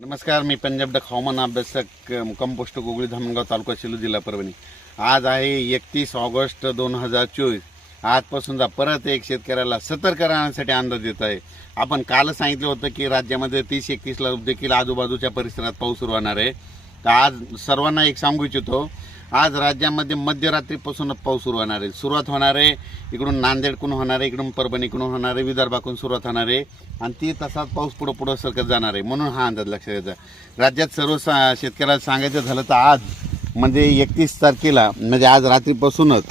नमस्कार मी पंजाब डक हवामान अभ्यासक कंपोस्ट पोस्ट गोगळी धामणगाव तालुका सेलू जिल्हा परभणी. आज आहे एकतीस ऑगस्ट दोन हजार चोवीस. आजपासून जा परत एक शेतकऱ्याला सतर्क राहण्यासाठी अंदाज येत आहे. आपण काल सांगितलं होतं की राज्यामध्ये तीस एकतीसला देखील आजूबाजूच्या परिसरात पाऊस सुरू होणार आहे. तर आज सर्वांना एक सांगू इच्छितो आज राज्यामध्ये मध्यरात्रीपासूनच पाऊस सुरू होणार आहे. सुरुवात होणार आहे. इकडून नांदेडकडून होणार आहे इकडून परभणीकडून होणार आहे विदर्भाकडून सुरुवात होणार आहे. आणि ती तसाच पाऊस पुढं पुढं सरकत जाणार आहे. म्हणून हा अंदाज लक्षात घ्यायचा. राज्यात सर्व सा शेतकऱ्याला सांगायचं झालं तर आज म्हणजे एकतीस तारखेला म्हणजे आज रात्रीपासूनच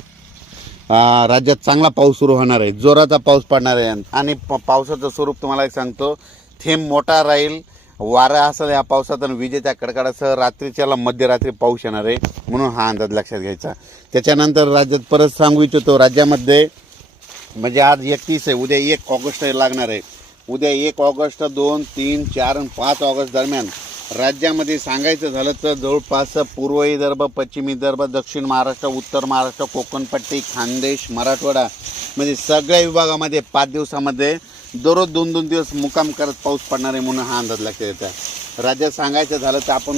राज्यात चांगला पाऊस सुरू होणार आहे. जोराचा पाऊस पडणार आहे. आणि प- पावसाचं स्वरूप तुम्हाला एक सांगतो. थेंब मोठा राहील. वारा असेल या पावसात आणि विजेच्या कडकडासह रात्रीच्याला मध्यरात्री पाऊस येणार आहे म्हणून हा अंदाज लक्षात घ्यायचा. त्याच्यानंतर राज्यात परत सांगू इच्छितो राज्यामध्ये म्हणजे आज एकतीस आहे उद्या एक ऑगस्ट लागणार आहे. उद्या एक ऑगस्ट दोन तीन चार आणि पाच ऑगस्ट दरम्यान राज्यामध्ये सांगायचं झालं तर जवळपास पूर्व विदर्भ पश्चिम विदर्भ दक्षिण महाराष्ट्र उत्तर महाराष्ट्र कोकणपट्टी खानदेश मराठवाडा म्हणजे सगळ्या विभागामध्ये पाच दिवसामध्ये दररोज दोन दोन दिवस मुक्काम करत पाऊस पडणार आहे म्हणून हा अंदाज लक्षात येतो राज्यात सांगायचं झालं तर आपण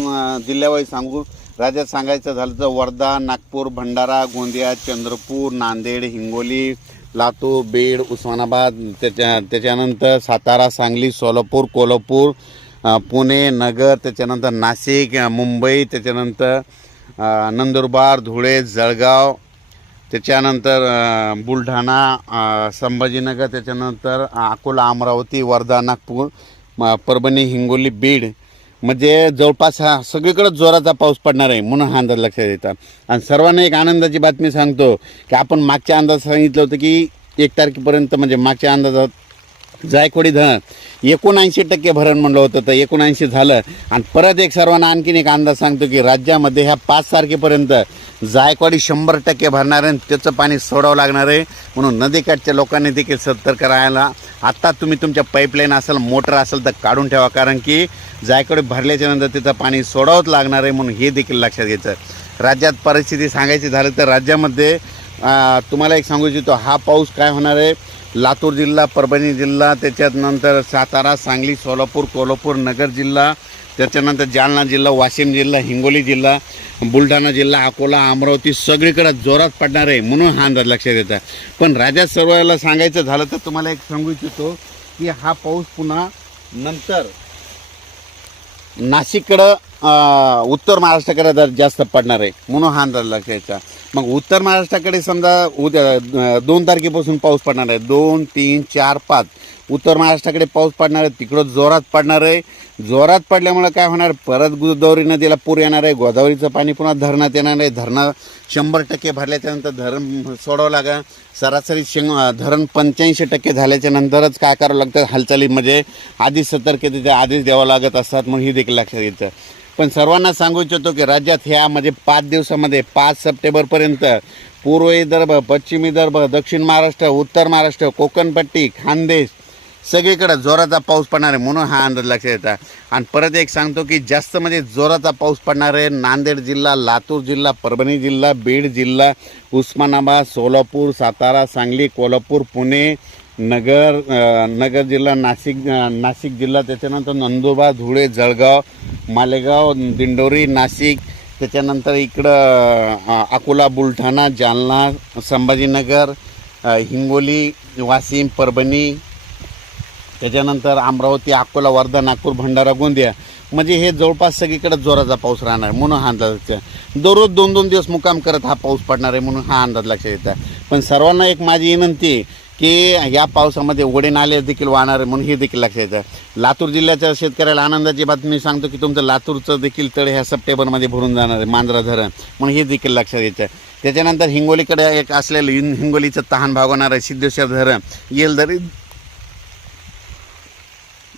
जिल्ह्यावाई सांगू. राज्यात सांगायचं झालं तर वर्धा नागपूर भंडारा गोंदिया चंद्रपूर नांदेड हिंगोली लातूर बीड उस्मानाबाद त्याच्या त्याच्यानंतर सातारा सांगली सोलापूर कोल्हापूर पुणे नगर त्याच्यानंतर नाशिक मुंबई त्याच्यानंतर नंदुरबार धुळे जळगाव त्याच्यानंतर बुलढाणा संभाजीनगर त्याच्यानंतर अकोला अमरावती वर्धा नागपूर म, परभणी हिंगोली बीड. म्हणजे जवळपास हा सगळीकडे जोराचा पाऊस पडणार आहे म्हणून हा अंदाज लक्षात येतात आणि सर्वांना एक आनंदाची बातमी सांगतो की आपण मागच्या अंदाज सांगितलं होतं की एक तारखेपर्यंत म्हणजे मागच्या अंदाजात जायकवाडी धरण. एकोणऐंशी टक्के भरण म्हणलं होतं तर एकोणऐंशी झालं. आणि परत एक सर्वांना आणखीन एक अंदाज सांगतो की राज्यामध्ये ह्या पाच तारखेपर्यंत जायकवाडी शंभर टक्के भरणार आहे आणि त्याचं पाणी सोडावं लागणार आहे. म्हणून नदीकाठच्या लोकांनी देखील सतर्क राहायला. आत्ता तुम्ही तुमच्या पाईपलाईन असेल मोटर असेल तर काढून ठेवा. कारण की जायकवाडी भरल्याच्या नंतर त्याचं पाणी सोडावंच लागणार आहे म्हणून हे देखील लक्षात घ्यायचं. राज्यात परिस्थिती सांगायची झालं तर राज्यामध्ये तुम्हाला एक सांगू इच्छितो हा पाऊस काय होणार आहे? लातूर जिल्हा परभणी जिल्हा त्याच्यात नंतर सातारा सांगली सोलापूर कोल्हापूर नगर जिल्हा त्याच्यानंतर जालना जिल्हा वाशिम जिल्हा हिंगोली जिल्हा बुलढाणा जिल्हा अकोला अमरावती सगळीकडे जोरात पडणार आहे म्हणून हा अंदाज लक्षात येतात पण राजा सर्वाला सांगायचं झालं तर तुम्हाला एक सांगू इच्छितो की हा पाऊस पुन्हा नंतर नाशिककडं उत्तर महाराष्ट्राकडे जर जास्त पडणार आहे म्हणून हा अंदाज लक्षायचा मग उत्तर महाराष्ट्राकडे समजा उद्या दोन तारखेपासून पाऊस पडणार आहे. दोन तीन चार पाच. उत्तर महाराष्ट्राकडे पाऊस पडणार आहे तिकडं जोरात पडणार आहे. जोरात पडल्यामुळे काय होणार? परत गोदावरी नदीला पूर येणार आहे गोदावरीचं पाणी पुन्हा धरणात येणार आहे. धरणं शंभर टक्के भरल्याच्यानंतर धरण सोडावं लागेल. सरासरी शेंग धरण पंच्याऐंशी टक्के झाल्याच्या नंतरच काय करावं लागतं? हालचाली म्हणजे आधीच सतर्कतेच्या आधीच द्यावं लागत असतात मग ही देखील लक्षात घ्यायचं पण सर्वांना सांगू इच्छितो की राज्यात ह्या म्हणजे पाच दिवसामध्ये पाच सप्टेंबरपर्यंत पूर्व विदर्भ पश्चिम विदर्भ दक्षिण महाराष्ट्र उत्तर महाराष्ट्र कोकणपट्टी खानदेश सगळीकडे जोराचा पाऊस पडणार आहे म्हणून हा अंदाज लक्षात येतात आणि परत एक सांगतो की जास्त म्हणजे जोराचा पाऊस पडणार आहे नांदेड जिल्हा लातूर जिल्हा परभणी जिल्हा बीड जिल्हा उस्मानाबाद सोलापूर सातारा सांगली कोल्हापूर पुणे नगर नगर जिल्हा नाशिक नाशिक जिल्हा त्याच्यानंतर नंदुरबार धुळे जळगाव मालेगाव दिंडोरी नाशिक त्याच्यानंतर इकडं अकोला बुलढाणा जालना संभाजीनगर हिंगोली वाशिम परभणी त्याच्यानंतर अमरावती अकोला वर्धा नागपूर भंडारा गोंदिया. म्हणजे हे जवळपास सगळीकडे जोराचा पाऊस राहणार आहे म्हणून हा अंदाज दररोज दोन दोन दिवस मुकाम करत हा पाऊस पडणार आहे म्हणून हा अंदाज लक्षात येतात पण सर्वांना एक माझी विनंती आहे की या पावसामध्ये उघडे नाले देखील वाहणार आहे म्हणून हे देखील लक्षात येतं. लातूर जिल्ह्याच्या शेतकऱ्याला आनंदाची बातमी सांगतो की तुमचं लातूरचं देखील तळ ह्या सप्टेंबरमध्ये भरून जाणार आहे मांजरा धरण. म्हणून हे देखील लक्षात येतं. त्याच्यानंतर हिंगोलीकडे एक असलेलं हिंगोलीचं तहान भागवणार आहे सिद्धेश्वर धरण. येलदरी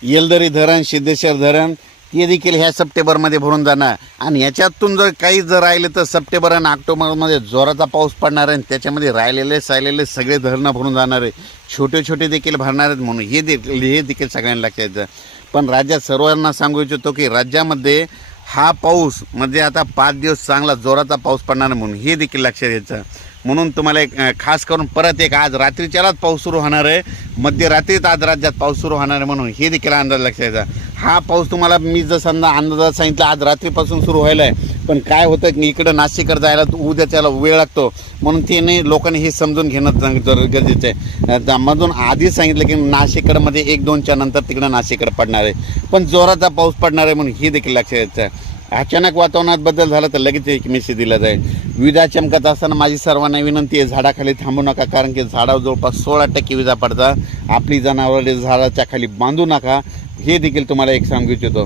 येलदरी धरण सिद्धेश्वर धरण. हे देखील ह्या सप्टेंबरमध्ये भरून जाणार. आणि याच्यातून जर काही जर राहिले तर सप्टेंबर आणि ऑक्टोबरमध्ये जोराचा पाऊस पडणार आहे आणि त्याच्यामध्ये राहिलेले सायलेले सगळे धरणं भरून जाणार आहे. छोटे छोटे देखील भरणार आहेत म्हणून हे देखील हे देखील सगळ्यांना लक्षात येतं. पण राज्यात सर्वांना सांगू इच्छितो की राज्यामध्ये हा पाऊस म्हणजे आता पाच दिवस चांगला जोराचा पाऊस पडणार आहे म्हणून हे देखील लक्षात यायचं म्हणून तुम्हाला एक खास करून परत एक आज रात्रीच्यालाच पाऊस सुरू होणार आहे. मध्यरात्रीत आज राज्यात पाऊस सुरू होणार आहे म्हणून हे देखील अंदाज लक्षात द्यायचा हा पाऊस तुम्हाला मी जर समजा अंदाजात सांगितलं आज रात्रीपासून सुरू व्हायला आहे पण काय होतं की इकडं नाशिककडे जायला उद्या त्याला वेळ लागतो. म्हणून ते नाही लोकांनी हे समजून घेणं जर- गरजेचं आहे. अं, त्यामधून आधीच सांगितलं की नाशिककडमध्ये एक दोनच्या नंतर तिकडं नाशिककडे पडणार आहे. पण जोराचा पाऊस पडणार आहे म्हणून हे देखील लक्षात द्यायचं आहे अचानक वातावरणात बदल झाला तर लगेच एक मेसेज दिला जाईल. विजा चमकत असताना माझी सर्वांना विनंती आहे झाडाखाली थांबू नका कारण की झाडावर जवळपास सोळा टक्के विजा पडतात. आपली जनावरे झाडाच्या खाली बांधू नका. हे देखील तुम्हाला एक सांगू इच्छितो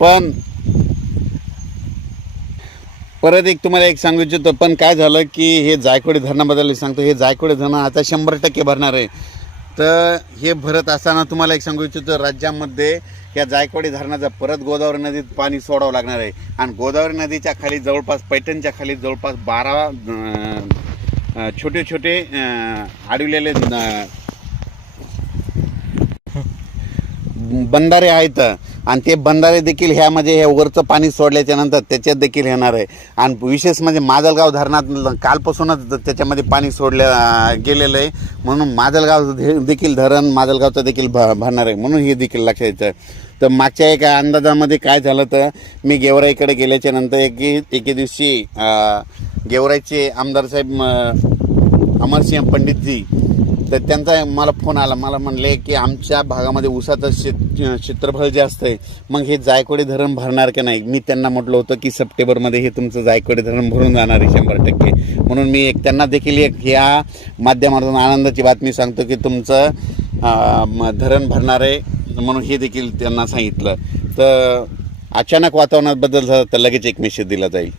पण परत एक तुम्हाला एक सांगू इच्छितो पण काय झालं की हे जायकवाडी धरणाबद्दल सांगतो. हे जायकवाडी धरण आता शंभर टक्के भरणार आहे. तर हे भरत असताना तुम्हाला एक सांगू इच्छितो राज्यामध्ये या जायकवाडी धरणाचा परत गोदावरी नदीत पाणी सोडावं लागणार आहे. आणि गोदावरी नदीच्या खाली जवळपास पैठणच्या खाली जवळपास बारा छोटे छोटे अडविलेले बंधारे आहेत. आणि ते बंधारे देखील ह्यामध्ये हे वरचं पाणी सोडल्याच्या नंतर त्याच्यात देखील येणार आहे. आणि विशेष म्हणजे माजलगाव धरणात कालपासूनच त्याच्यामध्ये पाणी सोडल्या गेलेलं आहे. म्हणून माजलगाव देखील धरण माजलगावचं देखील भ भरणार आहे. म्हणून हे देखील लक्षात येतं. तर मागच्या एका अंदाजामध्ये काय झालं तर मी गेवराईकडे गेल्याच्यानंतर एके एके दिवशी गेवराईचे आमदार साहेब अमरसिंह पंडितजी तर त्यांचा मला फोन आला. मला म्हणले की आमच्या भागामध्ये ऊसाचं शेत क्षेत्रफळ जास्त आहे मग हे जायकवाडी धरण भरणार का नाही? मी त्यांना म्हटलं होतं की सप्टेंबरमध्ये हे तुमचं जायकवाडी धरण भरून जाणार आहे शंभर टक्के. म्हणून मी एक त्यांना देखील एक या माध्यमातून आनंदाची बातमी सांगतो की तुमचं म- धरण भरणार आहे म्हणून हे देखील त्यांना सांगितलं. तर अचानक वातावरणात बदल झाला तर लगेच एक मेसेज दिला जाईल.